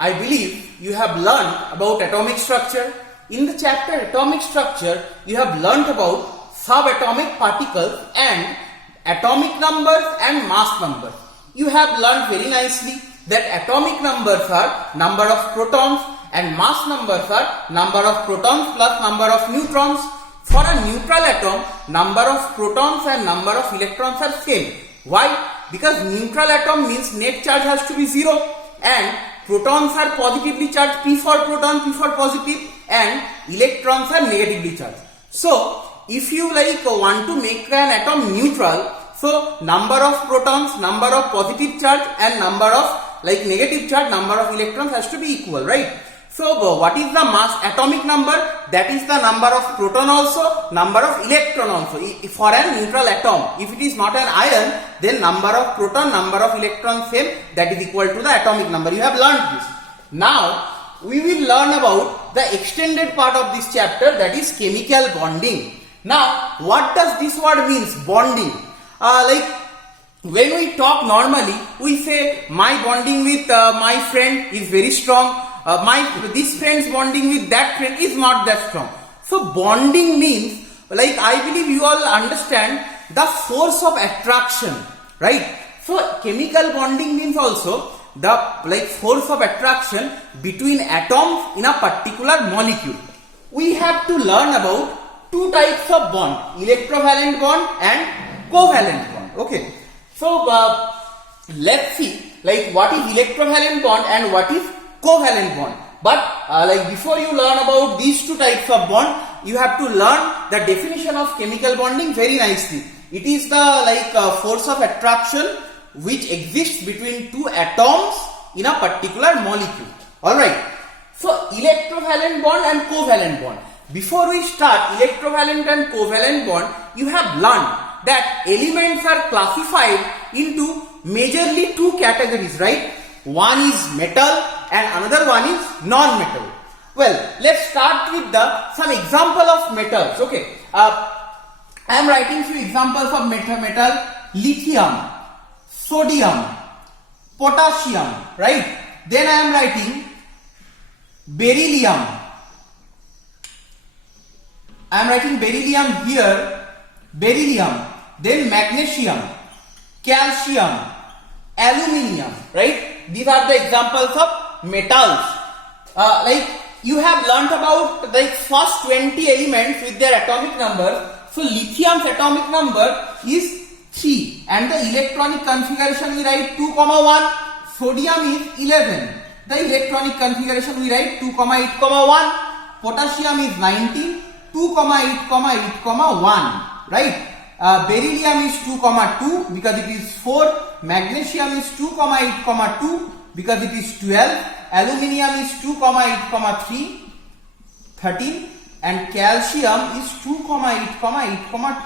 I believe you have learned about atomic structure. In the chapter atomic structure, you have learnt about subatomic particles and atomic numbers and mass numbers. You have learnt very nicely that atomic numbers are number of protons and mass numbers are number of protons plus number of neutrons. For a neutral atom, number of protons and number of electrons are same. Why? Because neutral atom means net charge has to be 0 and protons are positively charged, P for proton, P for positive, and electrons are negatively charged. So, if you want to make an atom neutral, so number of protons, number of positive charge and number of negative charge, number of electrons has to be equal, right? So, what is the mass atomic number? That is the number of proton also, number of electron also. For a neutral atom, if it is not an ion, then number of proton, number of electron same, that is equal to the atomic number. You have learned this. Now, we will learn about the extended part of this chapter, that is chemical bonding. Now, what does this word means, bonding? When we talk normally, we say my bonding with my friend is very strong. This friend's bonding with that friend is not that strong. So bonding means, I believe you all understand the force of attraction, right? So chemical bonding means also the force of attraction between atoms in a particular molecule. We have to learn about two types of bond, electrovalent bond and covalent bond. Okay. So let's see what is electrovalent bond and what is covalent bond. But before you learn about these two types of bond, you have to learn the definition of chemical bonding very nicely. It is the force of attraction which exists between two atoms in a particular molecule. Alright. So electrovalent bond and covalent bond. Before we start electrovalent and covalent bond, you have learned that elements are classified into majorly two categories, right? One is metal and another one is non-metal. Well, let's start with some example of metals. Okay, I am writing few examples of metal: lithium, sodium, potassium. Right? Then I am writing beryllium. I am writing beryllium here. Beryllium. Then magnesium, calcium, aluminium. Right? These are the examples of metals. You have learnt about the first 20 elements with their atomic number. So lithium's atomic number is 3 and the electronic configuration we write 2, 1. Sodium is 11. The electronic configuration we write 2, 8, 1. Potassium is 19, 2, 8, 8, 1. Right? Beryllium is 2, 2 because it is 4. Magnesium is 2, 8, 2 because it is 12. Aluminium is 2, 8, 3, 13. And calcium is 2, 8,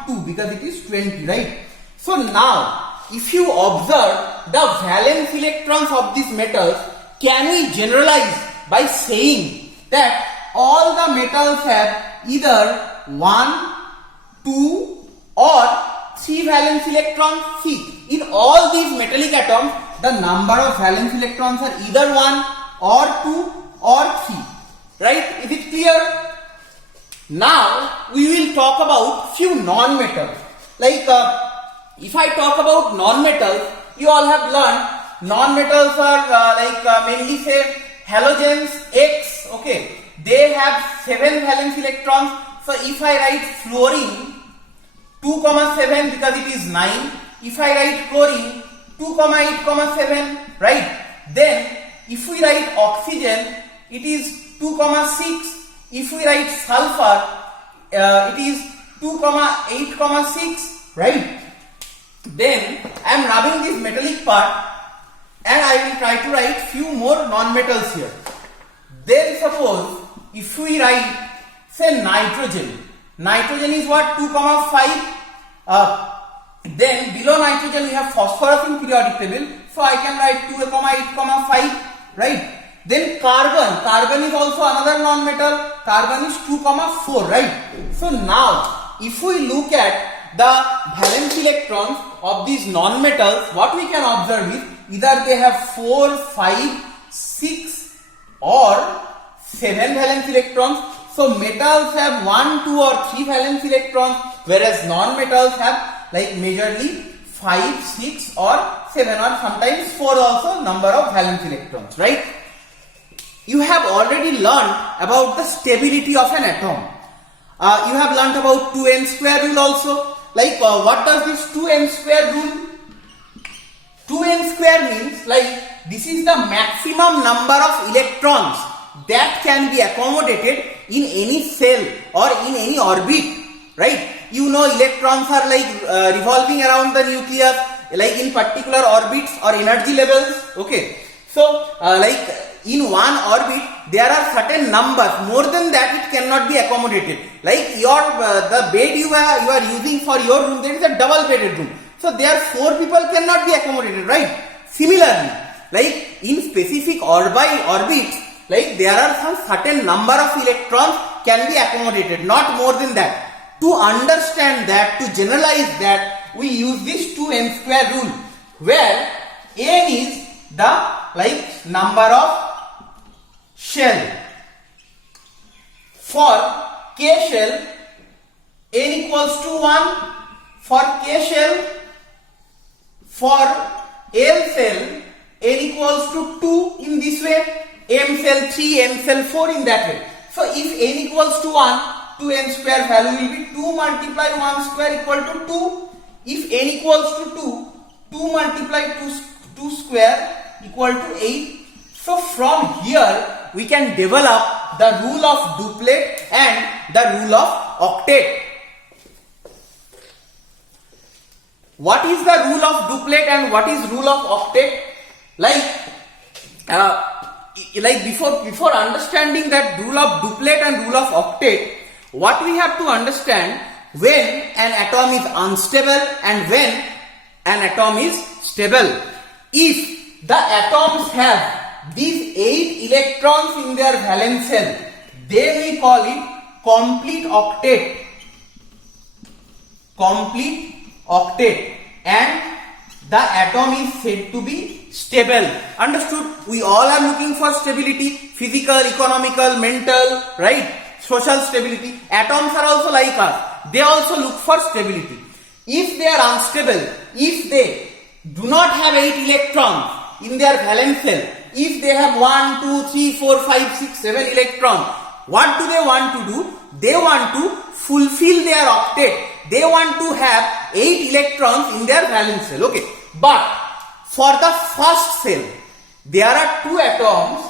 2 because it is 20. Right? So now, if you observe the valence electrons of these metals, can we generalize by saying that all the metals have either 1, 2 or 3 valence electrons? See, in all these metallic atoms, the number of valence electrons are either 1 or 2 or 3. Right? Is it clear? Now, we will talk about few non-metals. If I talk about non-metals, you all have learned non-metals are mainly say halogens X. Okay, they have 7 valence electrons. So if I write fluorine 2, 7 because it is 9. If I write chlorine 2, 8, 7, right? Then if we write oxygen, it is 2, 6. If we write sulfur, it is 2, 8, 6, right? Then I am rubbing this metallic part and I will try to write few more non-metals here. Then suppose if we write say nitrogen. Nitrogen is what? 2, 5. Then below nitrogen we have phosphorus in periodic table. So I can write 2, 8, 5. Right? Then carbon. Carbon is also another non-metal. Carbon is 2, 4. Right? So now if we look at the valence electrons of these non-metals, what we can observe is either they have 4, 5, 6 or 7 valence electrons. So metals have 1, 2 or 3 valence electrons, whereas non-metals have like majorly 5, 6 or 7 or sometimes 4 also number of valence electrons, right? You have already learned about the stability of an atom. You have learnt about 2n square rule also. Like what does this 2n square rule? 2n square means like this is the maximum number of electrons that can be accommodated in any cell or in any orbit, right? You know electrons are like revolving around the nucleus like in particular orbits or energy levels, okay? So like in one orbit there are certain numbers, more than that it cannot be accommodated. Like your the bed you are using for your room, there is a double bedded room, so there 4 people cannot be accommodated, right? Similarly, like in specific orbits, like there are some certain number of electrons can be accommodated, not more than that. To understand that, to generalize that, we use this 2n square rule, where n is the like number of shell. For k shell, n equals to 1. For k shell, for l cell, n equals to 2 in this way, m cell 3, m cell 4 in that way. So if n equals to 1, 2n square value will be 2 multiply 1 square equal to 2. If n equals to 2, 2 multiply 2 square equal to 8. So from here we can develop the rule of duplet and the rule of octet. What is the rule of duplet and what is rule of octet? Before understanding that rule of duplet and rule of octet, what we have to understand, when an atom is unstable and when an atom is stable. If the atoms have these 8 electrons in their valence shell, then we call it complete octet. Complete octet, and the atom is said to be stable. Understood? We all are looking for stability, physical, economical, mental, right? Social stability. Atoms are also like us. They also look for stability. If they are unstable, if they do not have 8 electrons in their valence shell, if they have 1, 2, 3, 4, 5, 6, 7 electrons, what do they want to do? They want to fulfill their octet. They want to have 8 electrons in their valence shell, okay? But for the first cell, there are 2 atoms,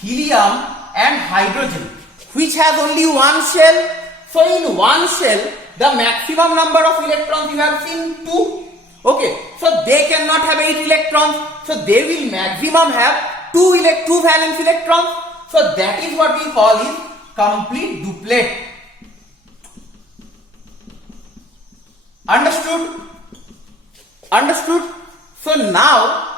helium and hydrogen, which has only one shell. So in one shell, the maximum number of electrons you have seen 2. Okay, so they cannot have 8 electrons. So they will maximum have 2 valence electrons. So that is what we call is complete duplet. Understood? Understood? So now,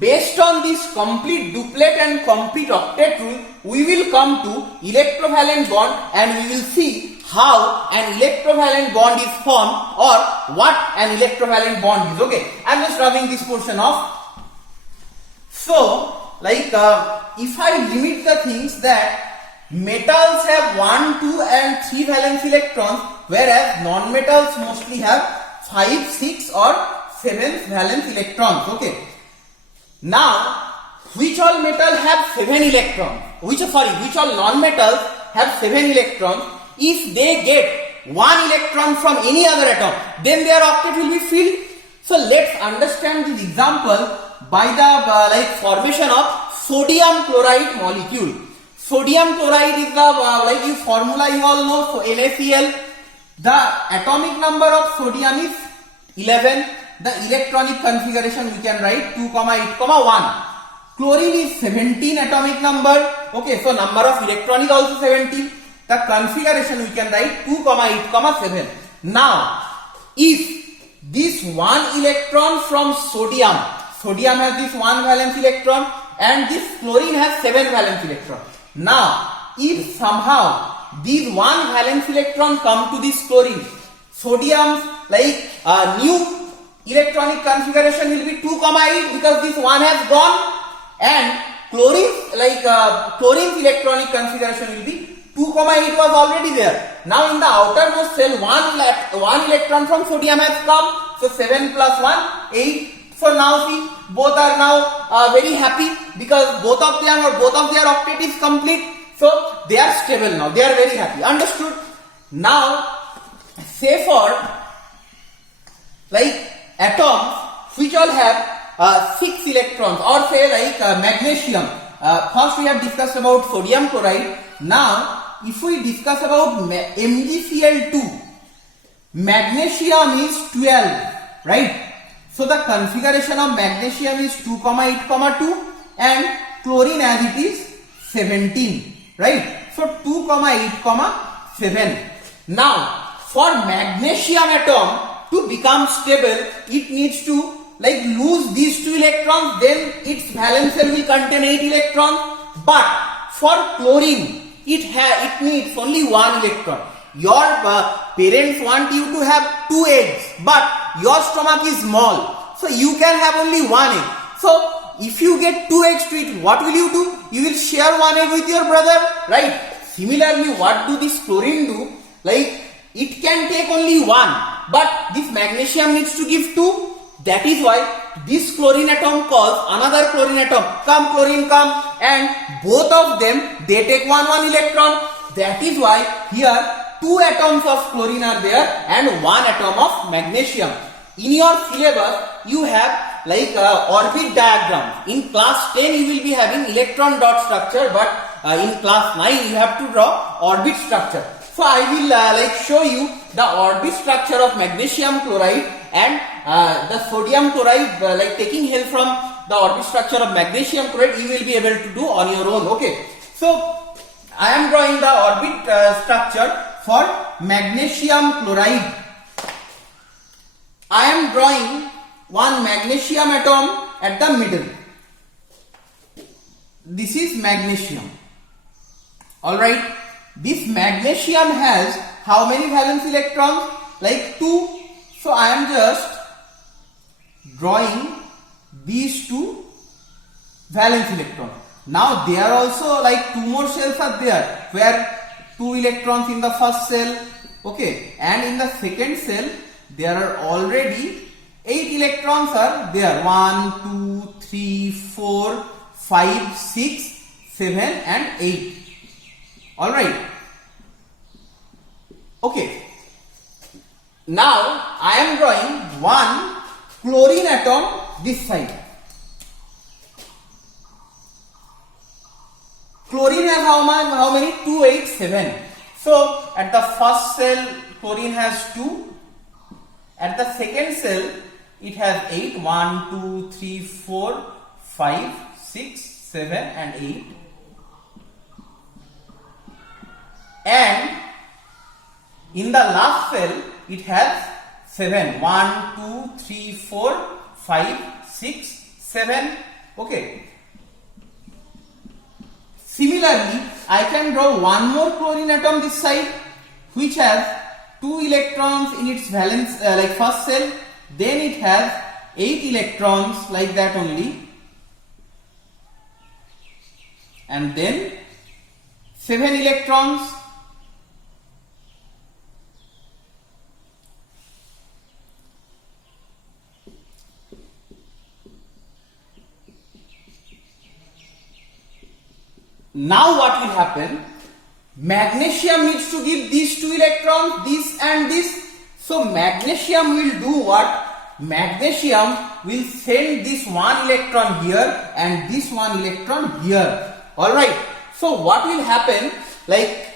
based on this complete duplet and complete octet rule, we will come to electrovalent bond and we will see how an electrovalent bond is formed or what an electrovalent bond is. Okay, I am just rubbing this portion off. So, like if I limit the things that metals have 1, 2 and 3 valence electrons, whereas non-metals mostly have 5, 6 or 7 valence electrons. Okay. Now, which all metal have 7 electrons? Which all non-metals have 7 electrons? If they get 1 electron from any other atom, then their octet will be filled. So let's understand this example by the formation of sodium chloride molecule. Sodium chloride is the formula you all know. So NaCl. The atomic number of sodium is 11. The electronic configuration we can write 2, 8, 1. Chlorine is 17 atomic number. Okay, so number of electron is also 17. The configuration we can write 2, 8, 7. Now, if this 1 electron from sodium has this 1 valence electron and this chlorine has 7 valence electron. Now, if somehow these 1 valence electron come to this chlorine, sodium's new electronic configuration will be 2, 8 because this 1 has gone, and chlorine's chlorine's electronic configuration will be 2,8 was already there. Now in the outermost cell, one electron from sodium has come. So 7 plus 1, 8. So now see, both are now very happy because both of their octet is complete. So they are stable now. They are very happy. Understood? Now, say for like atoms which all have 6 electrons, or say like magnesium. First we have discussed about sodium chloride. Now if we discuss about MgCl2, magnesium is 12, right? So the configuration of magnesium is 2,8, 2 and chlorine as it is 17, right? So 2,8, 7. Now for magnesium atom to become stable, it needs to like lose these 2 electrons, then its valence shell will contain 8 electrons. But for chlorine, it needs only 1 electron. Your parents want you to have 2 eggs, but your stomach is small, so you can have only 1 egg. So if you get 2 eggs to eat, what will you do? You will share 1 egg with your brother, right? Similarly, what do this chlorine do? Like it can take only 1, but this magnesium needs to give 2. That is why this chlorine atom calls another chlorine atom, come chlorine come, and both of them they take 1 electron. That is why here 2 atoms of chlorine are there and 1 atom of magnesium. In your syllabus you have like orbit diagram. In class 10 you will be having electron dot structure, but in class 9 you have to draw orbit structure. So I will like show you the orbit structure of magnesium chloride and the sodium chloride, like taking help from the orbit structure of magnesium chloride, you will be able to do on your own. Okay, so I am drawing the orbit structure for magnesium chloride. I am drawing one magnesium atom at the middle. This is magnesium. Alright, this magnesium has how many valence electrons? Like 2. So I am just drawing these 2 valence electrons. Now there are also like 2 more cells are there, where 2 electrons in the first cell, okay, and in the second cell there are already 8 electrons are there. 1, 2, 3, 4, 5, 6, 7 and 8. Alright. Okay. Now I am drawing one chlorine atom this side. Chlorine has how many? 2, 8, 7. So at the first cell chlorine has 2. At the second cell it has 8. 1, 2, 3, 4, 5, 6, 7 and 8. And in the last cell it has 7. 1, 2, 3, 4, 5, 6, 7. Okay. Similarly, I can draw one more chlorine atom this side, which has 2 electrons in its valence, like first cell. Then it has 8 electrons like that only, and then 7 electrons. Now what will happen? Magnesium needs to give these 2 electrons, this and this. So magnesium will do what? Magnesium will send this 1 electron here and this 1 electron here. Alright. So what will happen? Like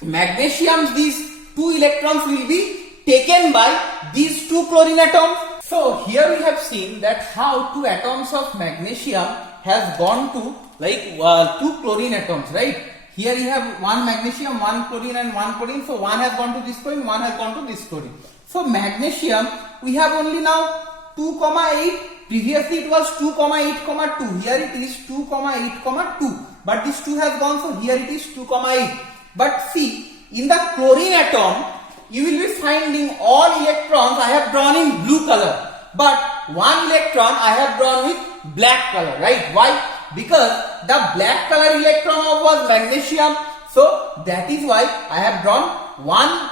magnesium, these 2 electrons will be taken by these 2 chlorine atoms. So here we have seen that how 2 atoms of magnesium has gone to like 2 chlorine atoms, right? Here you have 1 magnesium, 1 chlorine and 1 chlorine. So 1 has gone to this chlorine, 1 has gone to this chlorine. So magnesium, we have only now 2,8. Previously it was 2,8, 2. Here it is 2,8, 2. But this 2 has gone, so here it is 2,8. But see, in the chlorine atom, you will be finding all electrons I have drawn in blue color. But 1 electron I have drawn with black color, right? Why? Because the black color electron was magnesium. So that is why I have drawn one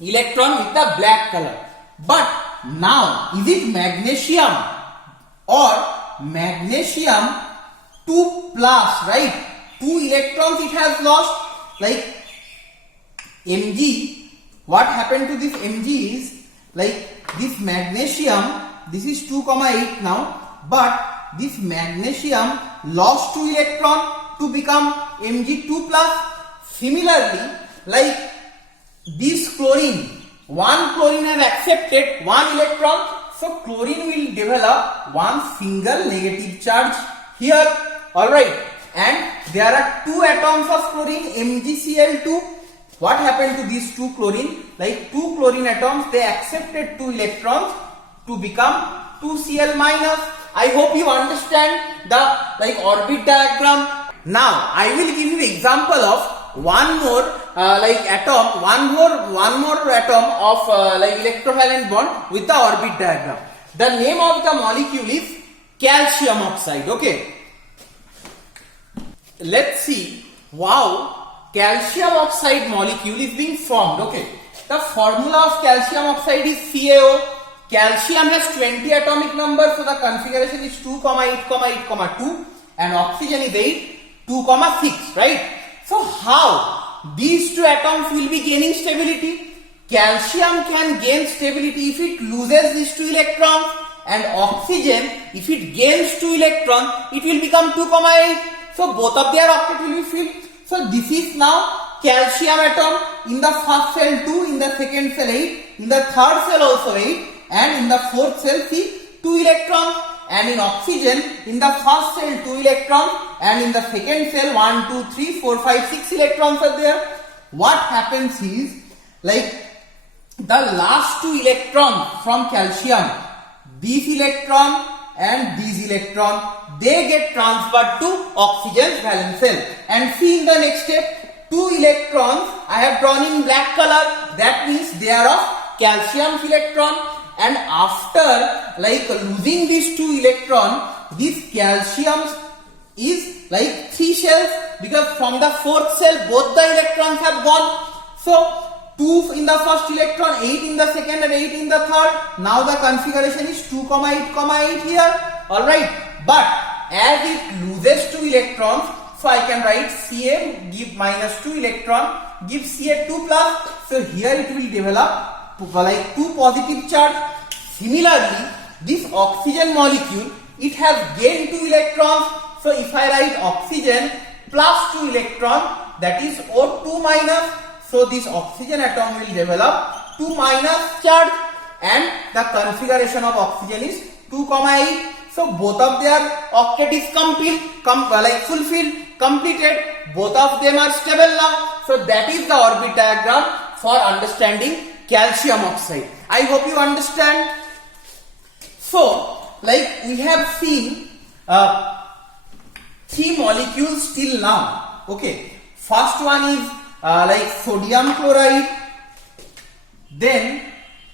electron with the black color. But now, is it magnesium or magnesium 2 plus, right? 2 electrons it has lost, like Mg. What happened to this Mg is, like this magnesium, this is 2,8 now, but this magnesium lost 2 electron to become Mg2 plus. Similarly, like this chlorine, one chlorine has accepted 1 electron, so chlorine will develop one single negative charge here. Alright, and there are 2 atoms of chlorine, MgCl2. What happened to these 2 chlorine? Like 2 chlorine atoms, they accepted 2 electrons to become 2Cl minus. I hope you understand the like orbit diagram. Now I will give you example of one more atom, one more atom of like electrovalent bond with the orbit diagram. The name of the molecule is calcium oxide. Okay, let's see how calcium oxide molecule is being formed. Okay, the formula of calcium oxide is CaO. Calcium has 20 atomic numbers, so the configuration is 2, 8, 8, 2, and oxygen is 8, 2, 6, right? So how these 2 atoms will be gaining stability? Calcium can gain stability if it loses these 2 electrons, and oxygen, if it gains 2 electrons, it will become 2, 8. So both of their octet will be filled. So this is now calcium atom. In the first cell 2, in the second cell 8, in the third cell also 8, and in the fourth cell see 2 electrons. And in oxygen, in the first cell 2 electrons, and in the second cell 1, 2, 3, 4, 5, 6 electrons are there. What happens is, like the last 2 electrons from calcium, these electron and these electron, they get transferred to oxygen's valence shell. And see in the next step, 2 electrons I have drawn in black color, that means they are of calcium electron. And after like losing these 2 electron, this calcium is like 3 shells, because from the fourth cell both the electrons have gone. So 2 in the first electron, 8 in the second, and 8 in the third. Now the configuration is 2, 8, 8 here. Alright, but as it loses 2 electrons, so I can write Ca give minus 2 electron, give Ca2 plus. So here it will develop like 2 positive charge. Similarly, this oxygen molecule, it has gained 2 electrons. So if I write oxygen plus 2 electron, that is O2 minus. So this oxygen atom will develop 2 minus charge, and the configuration of oxygen is 2, 8. So both of their octet is fulfilled, completed. Both of them are stable now. So that is the orbit diagram for understanding calcium oxide. I hope you understand. So, like we have seen 3 molecules till now. Okay, first one is like sodium chloride. Then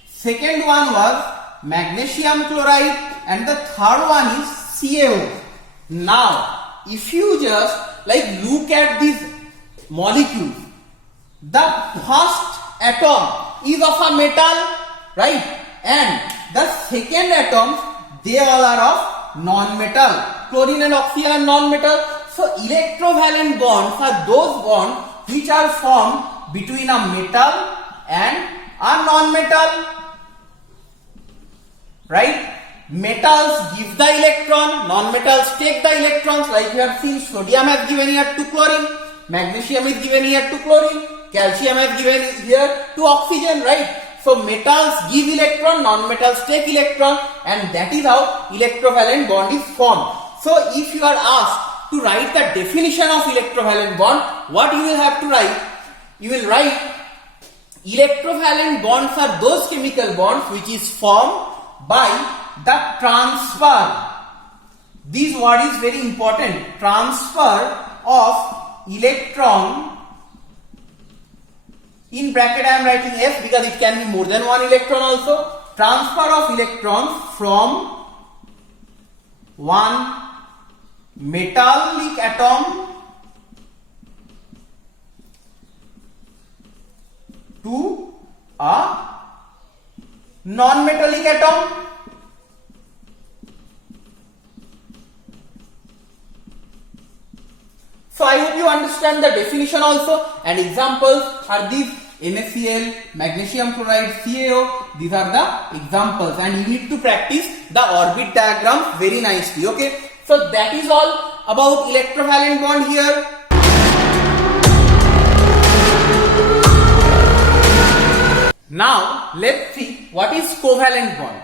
second one was magnesium chloride, and the third one is CaO. Now, if you just like look at these molecules, the first atom is of a metal, right? And the second atoms, they all are of non-metal. Chlorine and oxygen are non-metal. So electrovalent bonds are those bonds which are formed between a metal and a non-metal, right? Metals give the electron, non-metals take the electrons. Like we have seen, sodium has given here to chlorine, magnesium is given here to chlorine, calcium has given here to oxygen, right? So metals give electron, non-metals take electron, and that is how electrovalent bond is formed. So if you are asked to write the definition of electrovalent bond, what you will have to write? You will write electrovalent bonds are those chemical bonds which is formed by the transfer. This word is very important. Transfer of electron. In bracket I am writing S because it can be more than one electron also. Transfer of electrons from one metallic atom to a non-metallic atom. So I hope you understand the definition also, and examples are these: NaCl, magnesium chloride, CaO. These are the examples, and you need to practice the orbit diagram very nicely. Okay, so that is all about electrovalent bond here. Now let's see what is covalent bond.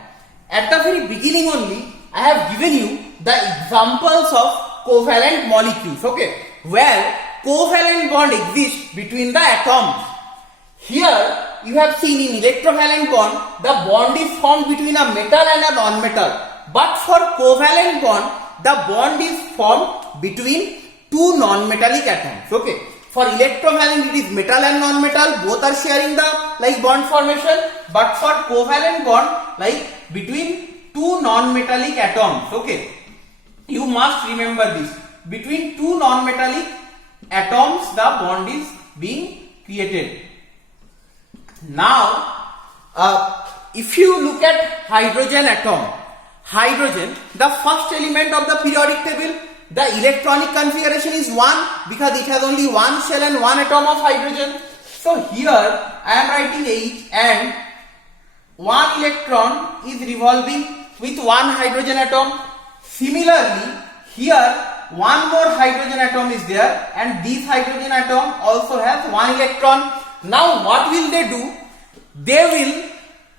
At the very beginning only, I have given you the examples of covalent molecules, okay, where covalent bond exists between the atoms. Here you have seen in electrovalent bond, the bond is formed between a metal and a non-metal. But for covalent bond, the bond is formed between two non-metallic atoms, okay. For electrovalent, it is metal and non-metal, both are sharing the bond formation. But for covalent bond, between two non-metallic atoms, okay. You must remember this. Between two non-metallic atoms, the bond is being created. Now, if you look at hydrogen atom, hydrogen, the first element of the periodic table, the electronic configuration is 1 because it has only one shell and one atom of hydrogen. So here I am writing H, and one electron is revolving with one hydrogen atom. Similarly, here one more hydrogen atom is there, and this hydrogen atom also has one electron. Now what will they do? They will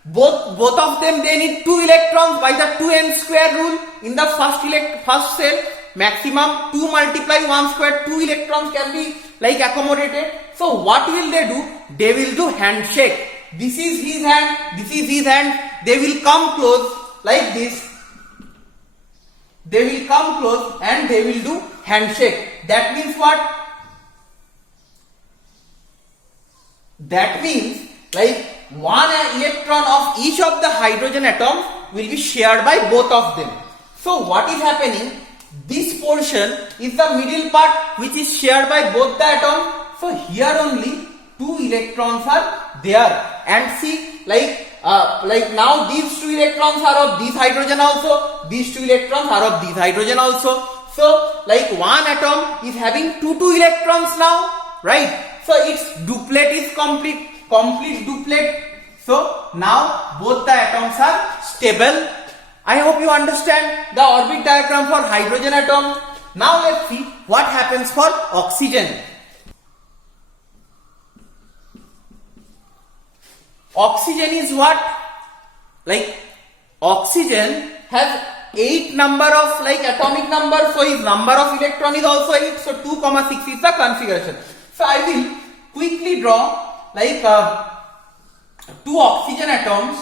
both of them, they need two electrons by the 2n square rule. In the first cell, maximum 2 multiply 1 square, 2 electrons can be accommodated. So what will they do? They will do handshake. This is his hand, this is his hand. They will come close like this. They will come close and they will do handshake. That means what? That means one electron of each of the hydrogen atoms will be shared by both of them. So what is happening? This portion is the middle part which is shared by both the atoms. So here only two electrons are there, and see now these two electrons are of this hydrogen also, these two electrons are of this hydrogen also. So one atom is having two electrons now, right? So its duplet is complete duplet. So now both the atoms are stable. I hope you understand the orbit diagram for hydrogen atom. Now let's see what happens for oxygen. Oxygen is what? Oxygen has 8 number of atomic number, so its number of electron is also 8. So 2, 6 is the configuration. So I will quickly draw two oxygen atoms.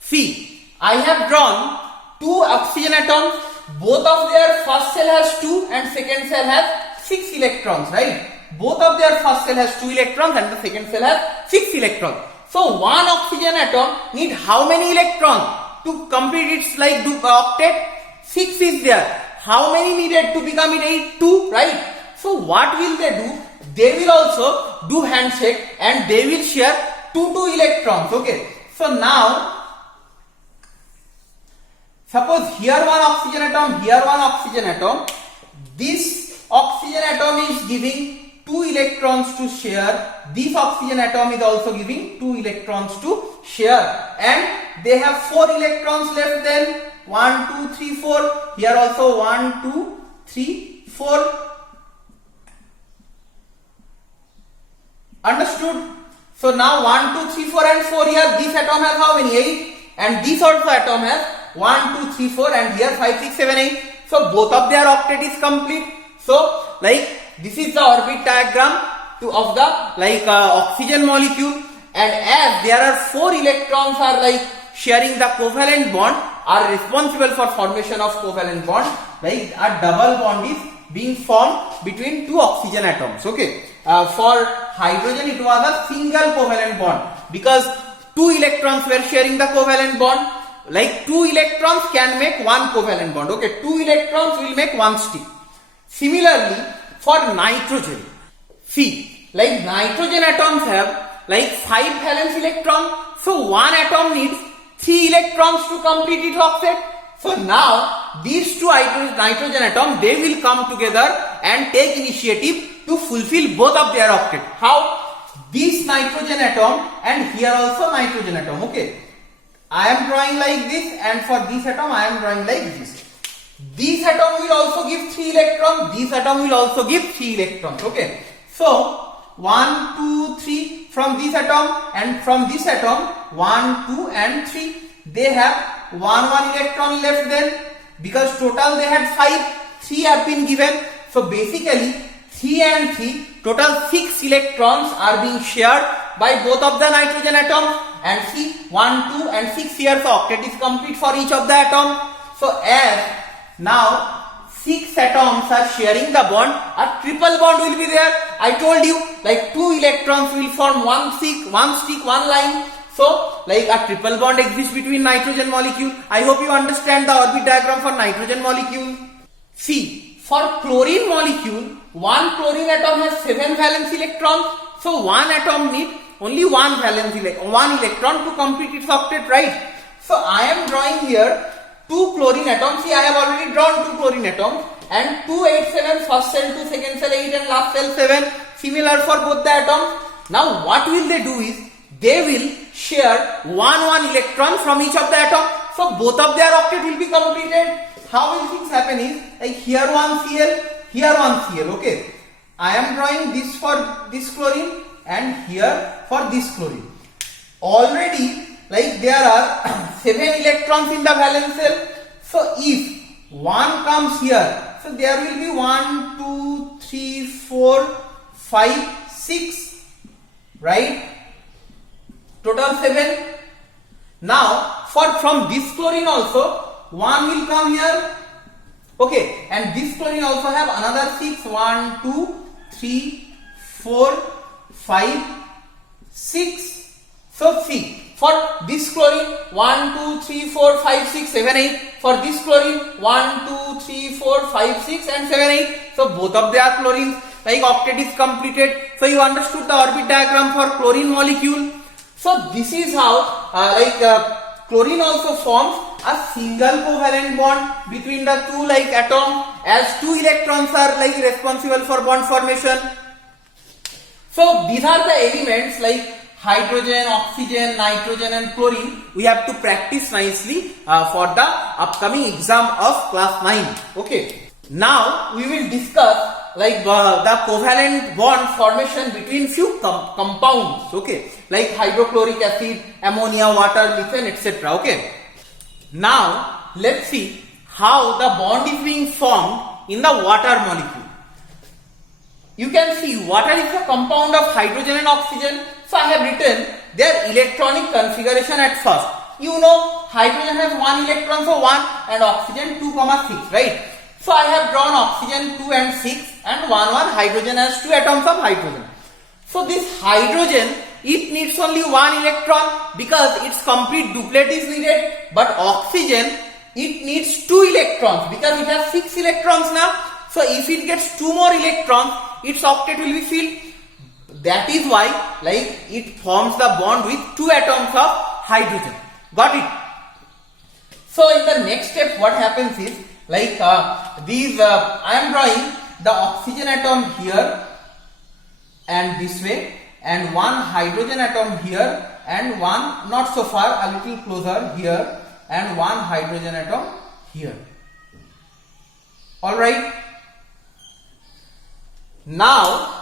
See, I have drawn two oxygen atoms. Both of their first cell has 2 and second cell has 6 electrons, right? Both of their first cell has 2 electrons and the second cell has 6 electrons. So one oxygen atom need how many electrons to complete its octet? 6 is there. How many needed to become it 8? 2, right? So what will they do? They will also do handshake and they will share 2 electrons. Okay. So now, suppose here one oxygen atom, here one oxygen atom. This oxygen atom is giving 2 electrons to share. This oxygen atom is also giving 2 electrons to share. And they have 4 electrons left then. 1, 2, 3, 4. Here also 1, 2, 3, 4. Understood? So now 1, 2, 3, 4 and 4 here. This atom has how many? 8. And this also atom has 1, 2, 3, 4 and here 5, 6, 7, 8. So both of their octet is complete. So this is the orbit diagram of the oxygen molecule. And as there are 4 electrons are sharing the covalent bond, are responsible for formation of covalent bond, a double bond is being formed between 2 oxygen atoms. Okay. For hydrogen it was a single covalent bond because 2 electrons were sharing the covalent bond. like 2 electrons can make one covalent bond. Okay, 2 electrons will make one stick. Similarly, for nitrogen, see, like nitrogen atoms have like 5 valence electrons, so one atom needs 3 electrons to complete its octet. So now these two nitrogen atoms, they will come together and take initiative to fulfill both of their octet. How? This nitrogen atom and here also nitrogen atom. Okay, I am drawing like this, and for this atom I am drawing like this. This atom will also give 3 electrons, this atom will also give 3 electrons. Okay, so 1, 2, 3 from this atom, and from this atom 1, 2 and 3. They have one electron left then, because total they had 5, 3 have been given. So basically 3 and 3, total 6 electrons are being shared by both of the nitrogen atoms. And see, 1, 2 and 6 here, so octet is complete for each of the atoms. So as now 6 atoms are sharing the bond, a triple bond will be there. I told you, like 2 electrons will form one stick, one line. So like a triple bond exists between nitrogen molecule. I hope you understand the orbit diagram for nitrogen molecule. See, for chlorine molecule, one chlorine atom has 7 valence electrons. So one atom needs only one electron to complete its octet, right? So I am drawing here 2 chlorine atoms. See, I have already drawn 2 chlorine atoms, and 2 8 7, first cell 2, second cell 8 and last cell 7. Similar for both the atoms. Now what will they do is, they will share one electron from each of the atoms. So both of their octet will be completed. How will things happen is, like here one Cl, here one Cl. Okay, I am drawing this for this chlorine and here for this chlorine. Already, like there are 7 electrons in the valence cell. So if one comes here, so there will be 1, 2, 3, 4, 5, 6, right? Total 7. Now from this chlorine also, one will come here. Okay, and this chlorine also have another 6. 1, 2, 3, 4, 5, 6. So see, for this chlorine 1, 2, 3, 4, 5, 6, 7, 8. For this chlorine 1, 2, 3, 4, 5, 6 and 7, 8. So both of their chlorines, like octet is completed. So you understood the orbit diagram for chlorine molecule. So this is how chlorine also forms a single covalent bond between the two like atoms, as 2 electrons are like responsible for bond formation. So these are the elements like hydrogen, oxygen, nitrogen and chlorine. We have to practice nicely for the upcoming exam of class 9. Okay. Now we will discuss like the covalent bond formation between few compounds. Okay, like hydrochloric acid, ammonia, water, methane, etc. Okay. Now let's see how the bond is being formed in the water molecule. You can see water is a compound of hydrogen and oxygen. So I have written their electronic configuration at first. You know, hydrogen has 1 electron, so 1, and oxygen 2, 6, right? So I have drawn oxygen 2 and 6, and 1 hydrogen has 2 atoms of hydrogen. So this hydrogen, it needs only 1 electron because its complete duplet is needed. But oxygen, it needs 2 electrons because it has 6 electrons now. So if it gets 2 more electrons, its octet will be filled. That is why like it forms the bond with 2 atoms of hydrogen. Got it? So in the next step, what happens is like I am drawing the oxygen atom here and this way, and 1 hydrogen atom here, and 1 not so far, a little closer here, and 1 hydrogen atom here. Alright. Now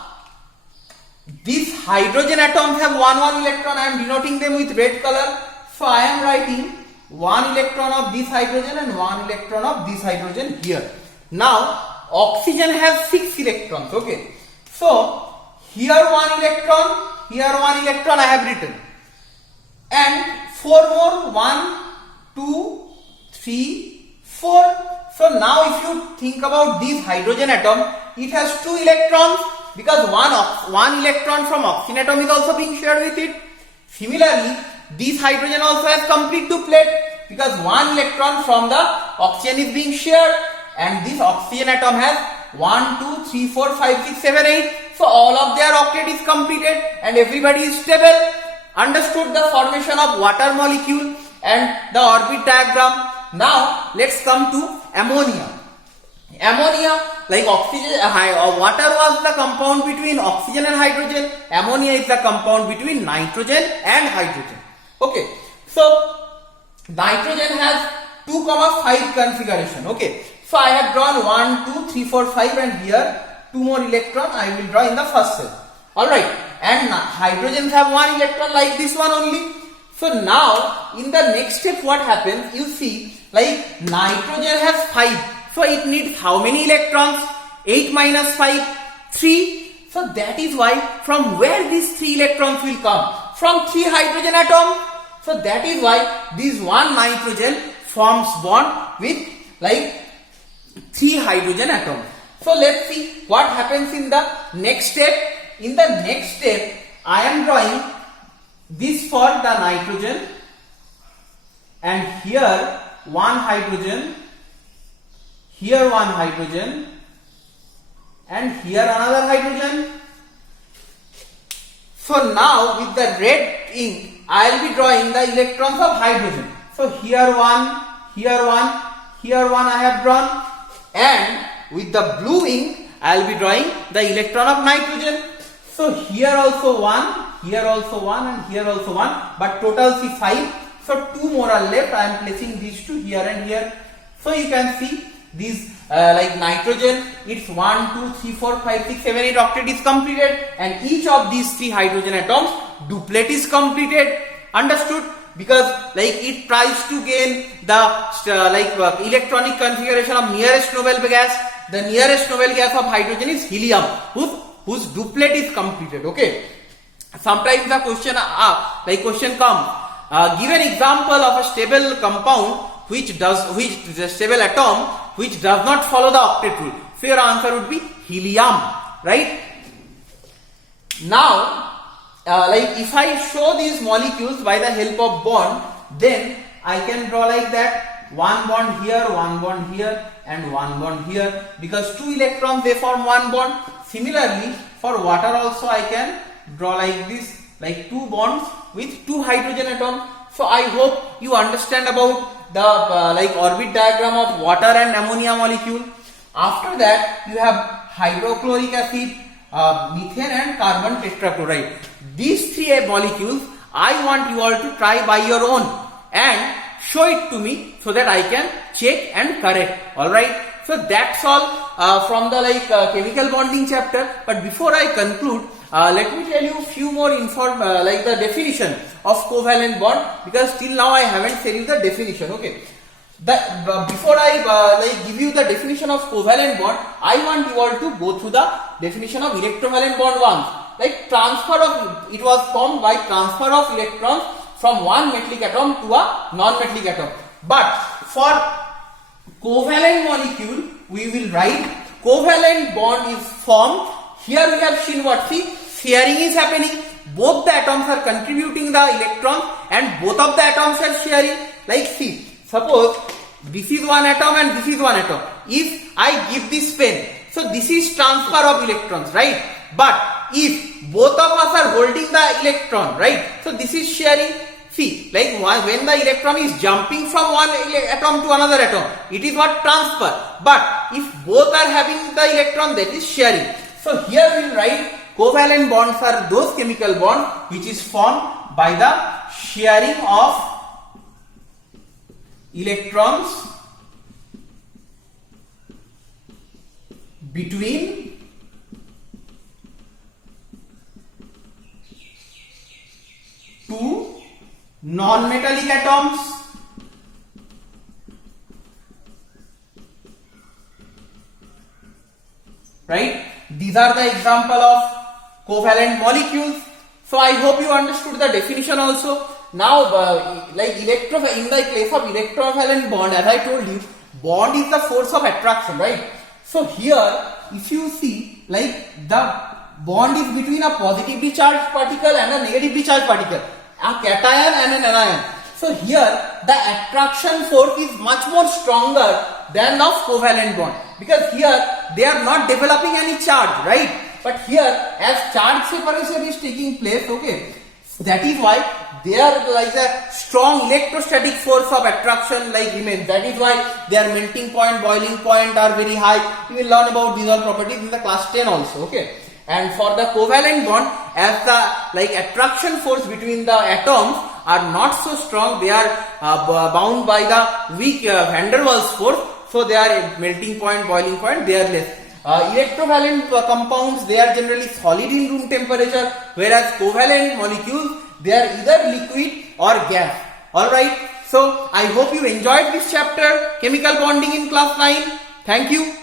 these hydrogen atoms have 1 electron. I am denoting them with red color. So I am writing 1 electron of this hydrogen and 1 electron of this hydrogen here. Now oxygen has 6 electrons. Okay. So here 1 electron, here 1 electron I have written, and 4 more, 1, 2, 3, 4. So now if you think about this hydrogen atom, it has 2 electrons because one electron from oxygen atom is also being shared with it. Similarly, this hydrogen also has complete duplet. because one electron from the oxygen is being shared, and this oxygen atom has 1, 2, 3, 4, 5, 6, 7, 8. So all of their octet is completed and everybody is stable. Understood the formation of water molecule and the orbit diagram. Now let's come to ammonia. Ammonia, like oxygen, water was the compound between oxygen and hydrogen. Ammonia is the compound between nitrogen and hydrogen. Okay, so nitrogen has 2, 5 configuration. Okay, so I have drawn 1, 2, 3, 4, 5, and here 2 more electron I will draw in the first cell. Alright, and hydrogens have 1 electron like this one only. So now in the next step what happens, you see, like nitrogen has 5. So it needs how many electrons? 8 minus 5, 3. So that is why from where these 3 electrons will come? From 3 hydrogen atoms. So that is why this one nitrogen forms bond with like 3 hydrogen atoms. So let's see what happens in the next step. In the next step, I am drawing this for the nitrogen, and here 1 hydrogen, here 1 hydrogen, and here another hydrogen. So now with the red ink, I will be drawing the electrons of hydrogen. So here 1, here 1, here 1 I have drawn, and with the blue ink, I will be drawing the electron of nitrogen. So here also 1, here also 1, and here also 1, but total see 5. So 2 more are left. I am placing these 2 here and here. So you can see these like nitrogen, it's 1, 2, 3, 4, 5, 6, 7, 8 octet is completed, and each of these 3 hydrogen atoms duplet is completed. Understood? Because like it tries to gain the electronic configuration of nearest noble gas. The nearest noble gas of hydrogen is helium, whose duplet is completed. Okay. Sometimes the question comes. Give an example of a stable compound which is a stable atom which does not follow the octet rule. So your answer would be helium, right? Now, if I show these molecules by the help of bond, then I can draw like that: 1 bond here, 1 bond here, and 1 bond here, because 2 electrons they form 1 bond. Similarly, for water also I can draw like this, like 2 bonds with 2 hydrogen atoms. So I hope you understand about the orbit diagram of water and ammonia molecule. After that, you have hydrochloric acid, methane, and carbon tetrachloride. These 3 molecules I want you all to try by your own and show it to me so that I can check and correct. Alright. So that's all from the chemical bonding chapter. But before I conclude, let me tell you few more the definition of covalent bond, because till now I haven't said you the definition. Okay. Before I give you the definition of covalent bond, I want you all to go through the definition of electrovalent bond once. Like it was formed by transfer of electrons from one metallic atom to a non-metallic atom. But for covalent molecule, we will write covalent bond is formed. Here we have seen what? See, sharing is happening. Both the atoms are contributing the electrons and both of the atoms are sharing. Like see, suppose this is one atom and this is one atom. If I give this pen, so this is transfer of electrons, right? But if both of us are holding the electron, right? So this is sharing. See, like when the electron is jumping from one atom to another atom, it is what? Transfer. But if both are having the electron, that is sharing. So here we will write covalent bonds are those chemical bonds which is formed by the sharing of electrons between two non-metallic atoms right? These are the example of covalent molecules. So I hope you understood the definition also. Now in the case of electrovalent bond, as I told you, bond is the force of attraction, right? So here if you see, like the bond is between a positively charged particle and a negatively charged particle, a cation and an anion. So here the attraction force is much more stronger than of covalent bond, because here they are not developing any charge, right? But here as charge separation is taking place, okay, that is why there like a strong electrostatic force of attraction like remains. That is why their melting point, boiling point are very high. You will learn about these all properties in the class 10 also, okay. And for the covalent bond, as the like attraction force between the atoms are not so strong, they are bound by the weak van der Waals force, so they are melting point, boiling point, they are less. Electrovalent compounds, they are generally solid in room temperature, whereas covalent molecules, they are either liquid or gas. Alright, so I hope you enjoyed this chapter, chemical bonding in class 9. Thank you.